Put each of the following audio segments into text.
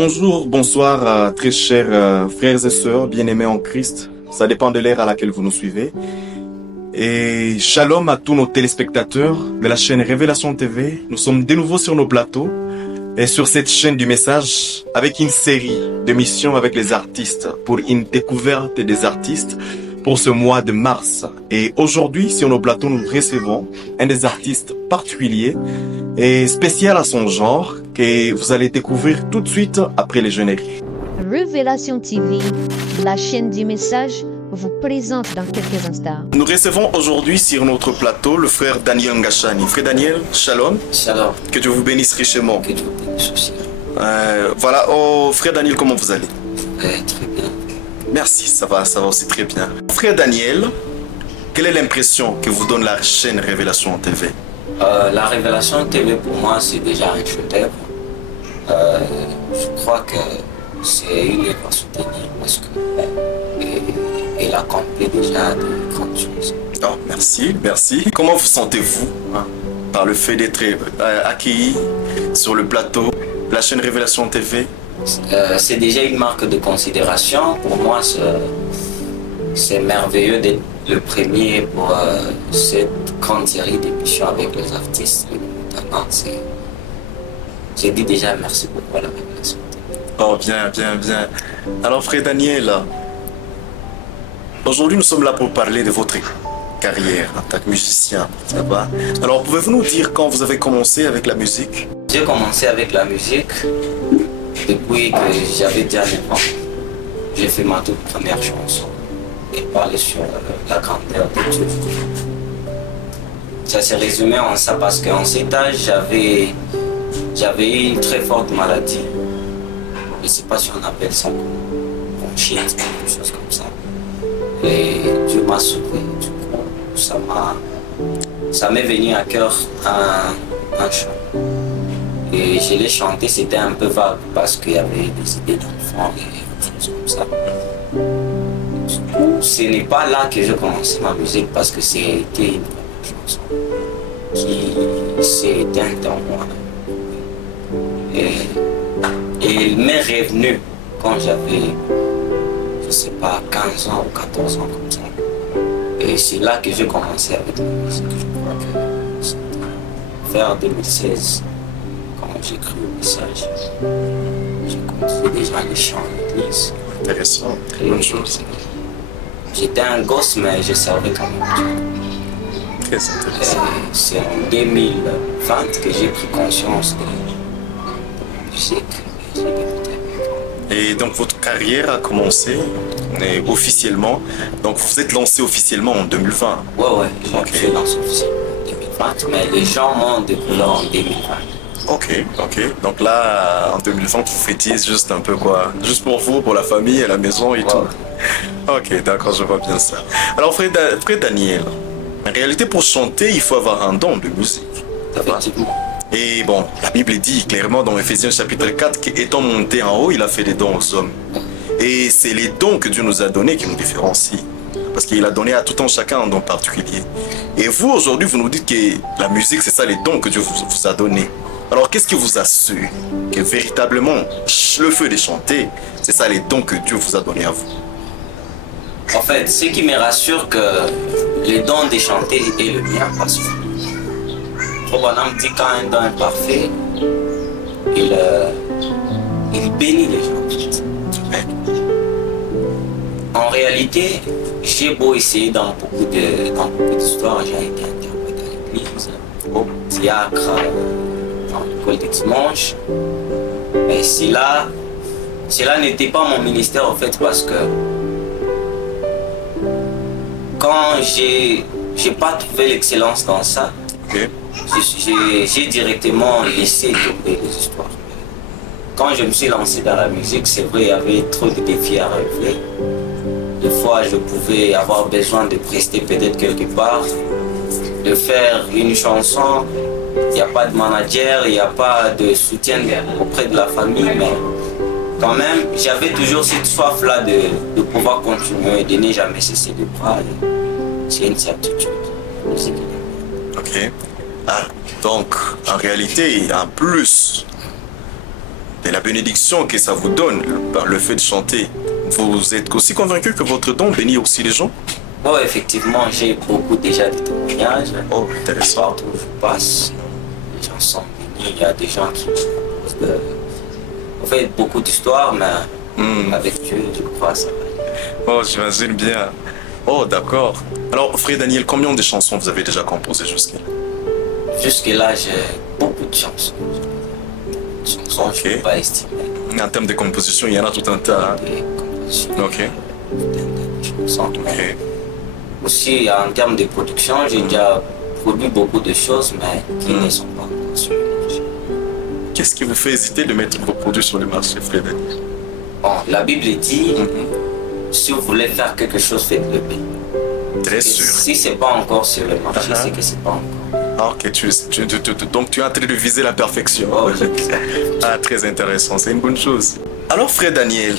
Bonjour, bonsoir, très chers frères et sœurs, bien-aimés en Christ. Ça dépend de l'ère à laquelle vous nous suivez. Et shalom à tous nos téléspectateurs de la chaîne Révélation TV. Nous sommes de nouveau sur nos plateaux et sur cette chaîne du message avec une série d'émissions avec les artistes pour une découverte des artistes pour ce mois de mars. Et aujourd'hui, sur nos plateaux, nous recevons un des artistes particuliers et spécial à son genre que vous allez découvrir tout de suite après les génériques. Révélation TV, la chaîne du message, vous présente dans quelques instants. Nous recevons aujourd'hui sur notre plateau le frère Daniel Ngashani. Frère Daniel, shalom. Shalom. Que Dieu vous bénisse richement. Que Dieu vous bénisse aussi. Voilà, oh, frère Daniel, comment vous allez? Très bien. Merci, ça va aussi très bien. Frère Daniel, quelle est l'impression que vous donne la chaîne Révélation TV? La Révélation TV pour moi c'est déjà un chef-d'œuvre. Je crois que c'est une œuvre à soutenir parce qu'elle accomplit déjà de grandes choses. Oh, merci. Comment vous sentez-vous par le fait d'être accueilli sur le plateau de la chaîne Révélation TV? C'est déjà une marque de considération. Pour moi, c'est merveilleux d'être le premier pour cette grande série d'émissions avec les artistes. Notamment, j'ai dit déjà merci beaucoup à la Révélation. Oh, bien. Alors, frère Daniel, aujourd'hui, nous sommes là pour parler de votre carrière en tant que musicien, ça va? Alors, pouvez-vous nous dire quand vous avez commencé avec la musique? J'ai commencé avec la musique depuis que j'avais déjà 9 ans. J'ai fait ma toute première chanson et parler sur la grandeur de Dieu. Ça s'est résumé en ça parce qu'en cet âge, j'avais eu une très forte maladie. Je ne sais pas si on appelle ça bronchite, quelque chose comme ça. Et Dieu m'a sauvé. Du coup, ça m'est venu à cœur un chant. Et je l'ai chanté, c'était un peu vague parce qu'il y avait des idées d'enfants et des choses comme ça. Du coup, ce n'est pas là que j'ai commencé ma musique parce que c'était une première chanson qui s'est éteinte en moi. Et il m'est revenu quand j'avais, je ne sais pas, 15 ans ou 14 ans comme ça. Et c'est là que j'ai commencé avec la musique. Je crois que c'était vers 2016. J'ai cru au message. J'ai continué déjà les chants à l'église. Intéressant, très bonne chose. J'étais un gosse, mais je servais quand même Dieu. Très intéressant. C'est en 2020 que j'ai pris conscience de la musique et j'ai débuté. Et donc votre carrière a commencé officiellement. Donc vous êtes lancé officiellement en 2020. Ouais, Ok. j'ai lancé officiellement en 2020, mais les gens m'ont découvert en 2020. Ok. Donc là, en 2020, vous fêtiez juste un peu quoi? Juste pour vous, pour la famille, à la maison et tout. Ok, d'accord, je vois bien ça. Alors, frère Daniel, en réalité, pour chanter, il faut avoir un don de musique. Effectivement. Et bon, la Bible dit clairement dans Ephésiens chapitre 4 qu'étant monté en haut, il a fait des dons aux hommes. Et c'est les dons que Dieu nous a donnés qui nous différencient. Parce qu'il a donné à tout un chacun un don particulier. Et vous, aujourd'hui, vous nous dites que la musique, c'est ça les dons que Dieu vous a donnés. Alors, qu'est-ce qui vous assure que véritablement, le feu de chanter, c'est ça les dons que Dieu vous a donnés à vous? En fait, ce qui me rassure que le don de chanter est le mien parce que Robana me dit quand un don est parfait, il bénit les gens. En réalité, j'ai beau essayer dans beaucoup d'histoires, j'ai été interprète à l'église, au théâtre, dans l'école des dimanches. Mais cela n'était pas mon ministère en fait parce que quand j'ai pas trouvé l'excellence dans ça, j'ai directement laissé tomber les histoires. Quand je me suis lancé dans la musique, c'est vrai, il y avait trop de défis à relever. Des fois, je pouvais avoir besoin de prester peut-être quelque part, de faire une chanson. Il n'y a pas de manager, il n'y a pas de soutien auprès de la famille, mais quand même, j'avais toujours cette soif-là de pouvoir continuer, de ne jamais cesser de parler. C'est une certitude. Ok. Ah, donc, en réalité, en plus de la bénédiction que ça vous donne par le fait de chanter. Vous êtes aussi convaincu que votre don bénit aussi les gens? Oh, effectivement, j'ai beaucoup déjà de témoignages. Oh, intéressant. Partout où je passe, les gens sont bénis. Il y a des gens qui me proposent de... En fait, beaucoup d'histoires, mais avec Dieu, je crois, ça va. Oh, j'imagine bien. Oh, d'accord. Alors, frère Daniel, combien de chansons vous avez déjà composées jusqu'à là? Jusque-là, j'ai beaucoup de chansons. Chansons, je ne peux pas estimer. En termes de composition, il y en a tout un tas. Des compositions. Ok. Des chansons. Ok. Aussi, en termes de production, j'ai déjà produit beaucoup de choses, mais qui ne sont pas encore sur le marché. Qu'est-ce qui vous fait hésiter de mettre vos produits sur le marché, frère Daniel? Bon, la Bible dit, si vous voulez faire quelque chose, faites-le bien. Très Et sûr. si ce n'est pas encore sur le marché, c'est que ce n'est pas encore. Ah, ok, donc tu es en train de viser la perfection. Oh, Ah, très intéressant, c'est une bonne chose. Alors, frère Daniel,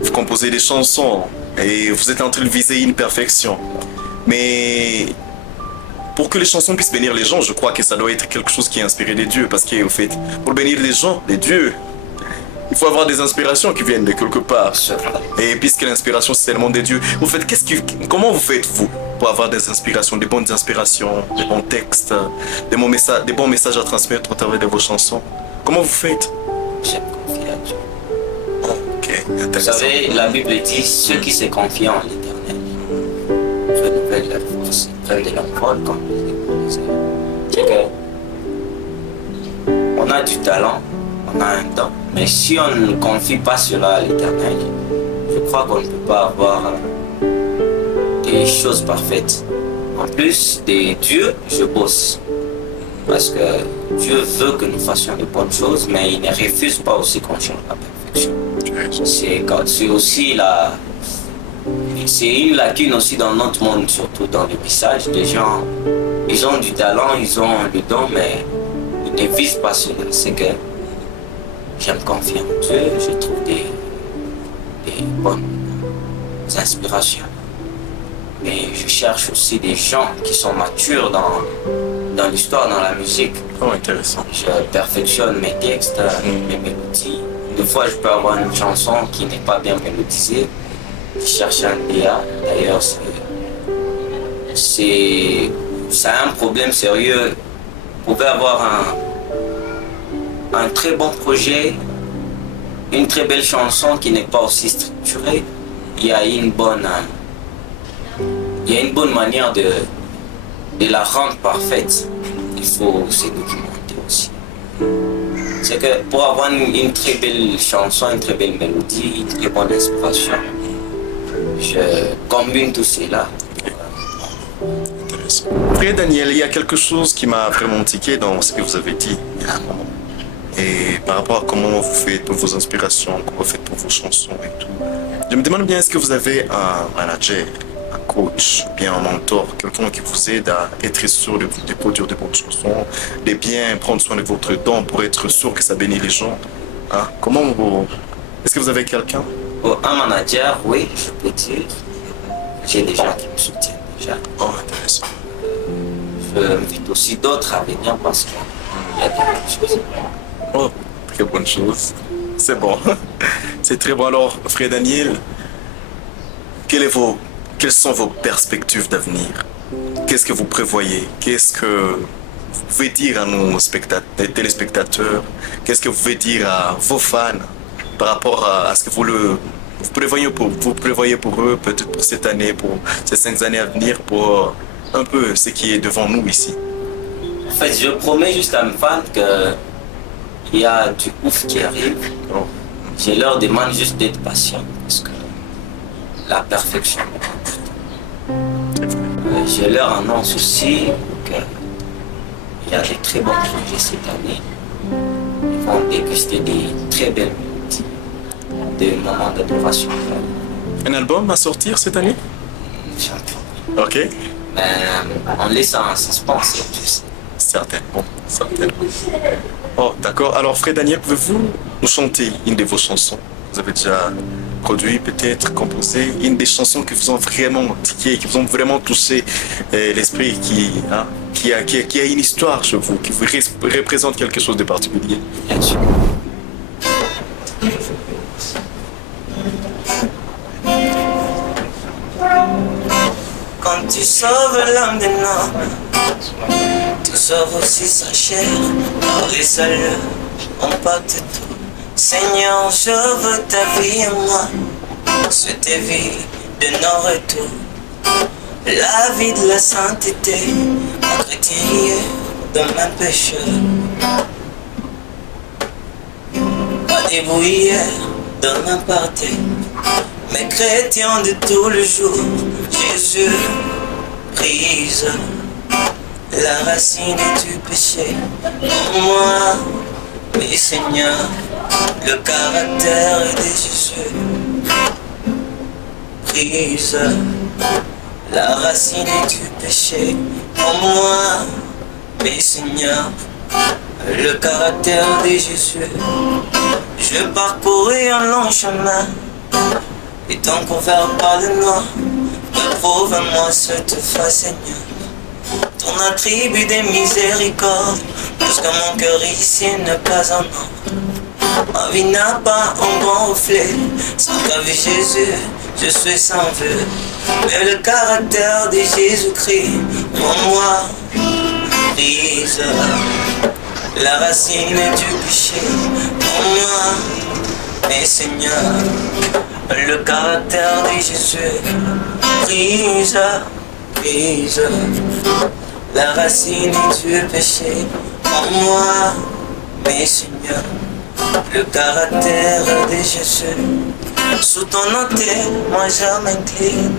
vous composez des chansons et vous êtes en train de viser une perfection. Mais pour que les chansons puissent bénir les gens, je crois que ça doit être quelque chose qui est inspiré de Dieu. Parce que, au fait, pour bénir les gens, les dieux, il faut avoir des inspirations qui viennent de quelque part. Et puisque l'inspiration, c'est tellement de Dieu, vous faites, comment vous faites, vous, pour avoir des inspirations, des bonnes inspirations, des bons textes, des bons messages à transmettre au travers de vos chansons? Comment vous faites? J'aime confier à Dieu. Ok, Vous intéressant. savez, la Bible dit, ceux qui se confient en l'Éternel renouvellent leur force, prennent de l'envol comme les ailes. C'est que on a du talent, on a un don, mais si on ne confie pas cela à l'Éternel, je crois qu'on ne peut pas avoir des choses parfaites. En plus de Dieu, je bosse. Parce que Dieu veut que nous fassions de bonnes choses, mais il ne refuse pas aussi qu'on cherche la perfection. C'est aussi c'est une lacune aussi dans notre monde, surtout dans le message. Les gens, ils ont du talent, ils ont le don, mais ils ne visent pas cela. C'est que j'aime confier en Dieu, je trouve des bonnes inspirations. Mais je cherche aussi des gens qui sont matures dans l'histoire, dans la musique. Oh, intéressant. Je perfectionne mes textes, mes mélodies. Des fois, je peux avoir une chanson qui n'est pas bien mélodisée. Je cherche un DA. D'ailleurs, ça a un problème sérieux. Vous pouvez avoir un très bon projet, une très belle chanson qui n'est pas aussi structurée. Il y a une bonne manière de la rendre parfaite. Il faut se documenter aussi. C'est que pour avoir une très belle chanson, une très belle mélodie, une très bonne inspiration, je combine tout cela. Intéressant. Frère Daniel, il y a quelque chose qui m'a vraiment tiqué dans ce que vous avez dit il y a un moment. Et par rapport à comment vous faites pour vos inspirations, comment vous faites pour vos chansons et tout. Je me demande bien, est-ce que vous avez un manager, un coach, bien un mentor, quelqu'un qui vous aide à être sûr de produire de bonnes chansons, de bien prendre soin de votre don pour être sûr que ça bénit les gens? Hein? Est-ce que vous avez quelqu'un? Pour un manager, oui, je peux dire. J'ai des gens qui me soutiennent déjà. Oh, intéressant. Je invite aussi d'autres à venir parce qu'il y a des bonnes choses. Oh, très bonne chose. C'est bon. C'est très bon. Alors, frère Daniel, quelles sont vos perspectives d'avenir? Qu'est-ce que vous prévoyez? Qu'est-ce que vous pouvez dire à nos téléspectateurs? Qu'est-ce que vous pouvez dire à vos fans par rapport à ce que vous prévoyez pour eux, peut-être pour cette année, pour ces 5 années à venir, pour un peu ce qui est devant nous ici? En fait, je promets juste à mes fans qu'il y a du ouf qui arrive. Oh. Je leur demande juste d'être patient parce que la perfection. Je leur annonce aussi qu'il y a des très bons projets cette année. Ils vont déguster des très belles mélodies, des moments d'adoration. Un album à sortir cette année? Ok. Mais on laisse en suspense, je sais. Certainement, certainement. Oh, d'accord. Alors, frère Daniel, pouvez-vous nous chanter une de vos chansons? Vous avez déjà produit, peut-être composé, une des chansons qui vous ont vraiment tiqué, qui vous ont vraiment touché l'esprit, qui a une histoire chez vous, qui vous représente quelque chose de particulier. Bien sûr. Tu sauves l'âme d'un homme, tu sauves aussi sa chair. Par les seuls, on porte tout. Seigneur, je veux ta vie et moi. Cette vie de nos retours. La vie de la sainteté, un chrétien hier dans mes péchés. Pas debout hier dans ma partie, mais chrétien de tous les jours. Jésus brise la racine du péché. En moi, mais Seigneur, le caractère de Jésus brise la racine du péché. En moi, mais Seigneur, le caractère de Jésus. Je parcourais un long chemin, et ton couvert par le noir. Prouve-moi cette fois, Seigneur, ton attribut de miséricorde, parce que mon cœur ici n'est pas un homme. Ma vie n'a pas un bon reflet, sans ta vie, Jésus, je suis sans vœu. Mais le caractère de Jésus-Christ, en moi, brise la racine du péché. En moi, mais Seigneur, le caractère de Jésus, brise la racine du péché. En moi, mais Seigneur, le caractère de Jésus. Sous ton autel, moi je m'incline.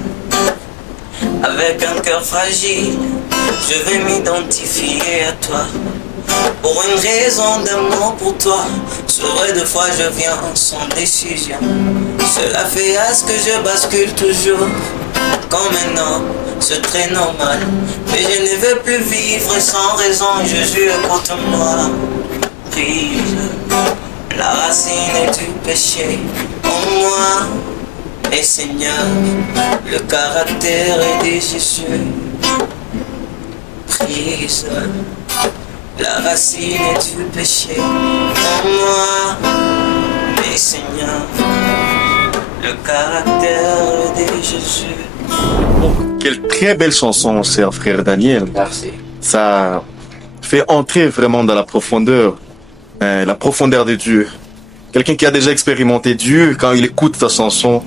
Avec un cœur fragile, je vais m'identifier à toi. Pour une raison d'amour pour toi, sur vrai de fois je viens sans décision. Cela fait à ce que je bascule toujours comme un homme, c'est très normal. Mais je ne veux plus vivre sans raison, Jésus écoute-moi. Brise la racine du péché en moi. Et Seigneur, le caractère de Jésus. Brise la racine du péché en moi. Et Seigneur, le caractère de Jésus. Oh, quelle très belle chanson, cher frère Daniel. Merci. Ça fait entrer vraiment dans la profondeur de Dieu. Quelqu'un qui a déjà expérimenté Dieu, quand il écoute ta chanson,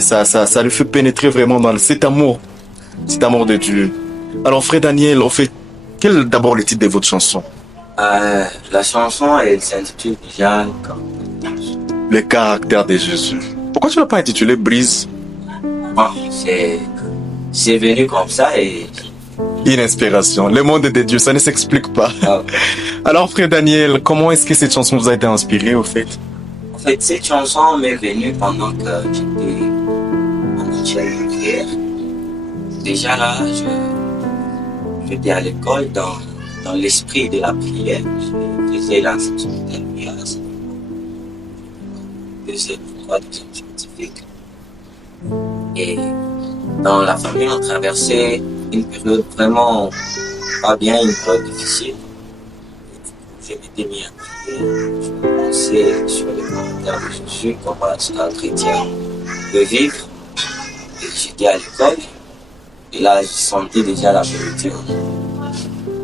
ça lui fait pénétrer vraiment dans cet amour de Dieu. Alors, frère Daniel, en fait, quel est d'abord le titre de votre chanson? La chanson, elle s'intitule déjà Le caractère de Jésus. Pourquoi tu l'as pas intitulé Brise? Bon, c'est venu comme ça et... Une inspiration. Le monde de Dieu, ça ne s'explique pas. Ah. Alors, frère Daniel, comment est-ce que cette chanson vous a été inspirée, au fait? En fait, cette chanson m'est venue pendant que j'étais en étude de prière. Déjà là, j'étais à l'école dans l'esprit de la prière. Je faisais l'institut de la deuxième scientifique. Et dans la famille, on traversait une période vraiment pas bien, une période difficile. Je m'étais mis à prier, je pensais sur le caractère de Jésus, comment un chrétien peut vivre. Et j'étais à l'école, et là je sentais déjà la vérité.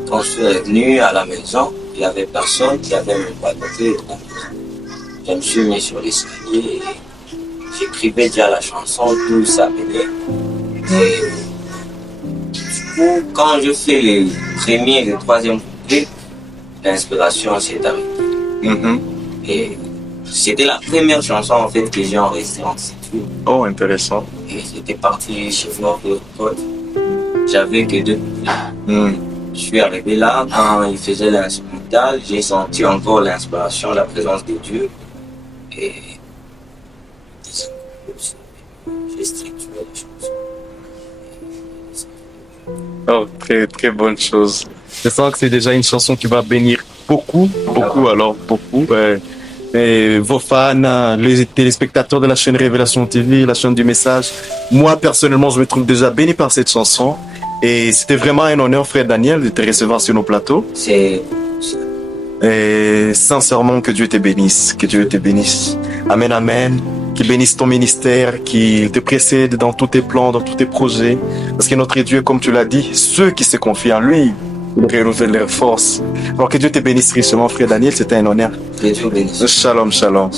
Quand je suis revenu à la maison, il n'y avait personne qui avait même pas noté de la maison. Je me suis mis sur l'escalier et j'écrivais déjà la chanson, tout ça venait. Et du coup, quand je fais les premiers et les troisièmes couplets, l'inspiration s'est arrêtée. Et c'était la première chanson en fait que j'ai enregistrée en situ. Oh, intéressant. Et j'étais parti chez moi pour le pote. J'avais que 2 couplets. Je suis arrivé là, quand il faisait l'instrumental, j'ai senti encore l'inspiration, la présence de Dieu. Et j'ai structuré la chanson. Oh, très, très bonne chose. Je sens que c'est déjà une chanson qui va bénir beaucoup. Et vos fans, les téléspectateurs de la chaîne Révélation TV, la chaîne du message. Moi, personnellement, je me trouve déjà béni par cette chanson. Et c'était vraiment un honneur, frère Daniel, de te recevoir sur nos plateaux. Et sincèrement, que Dieu te bénisse. Que Dieu te bénisse. Amen, amen. qui bénisse ton ministère, qui te précède dans tous tes plans, dans tous tes projets. Parce que notre Dieu, comme tu l'as dit, ceux qui se confient en lui, renouvellent leurs forces. Alors que Dieu te bénisse richement, frère Daniel, c'était un honneur. Que Dieu bénisse. Shalom, shalom.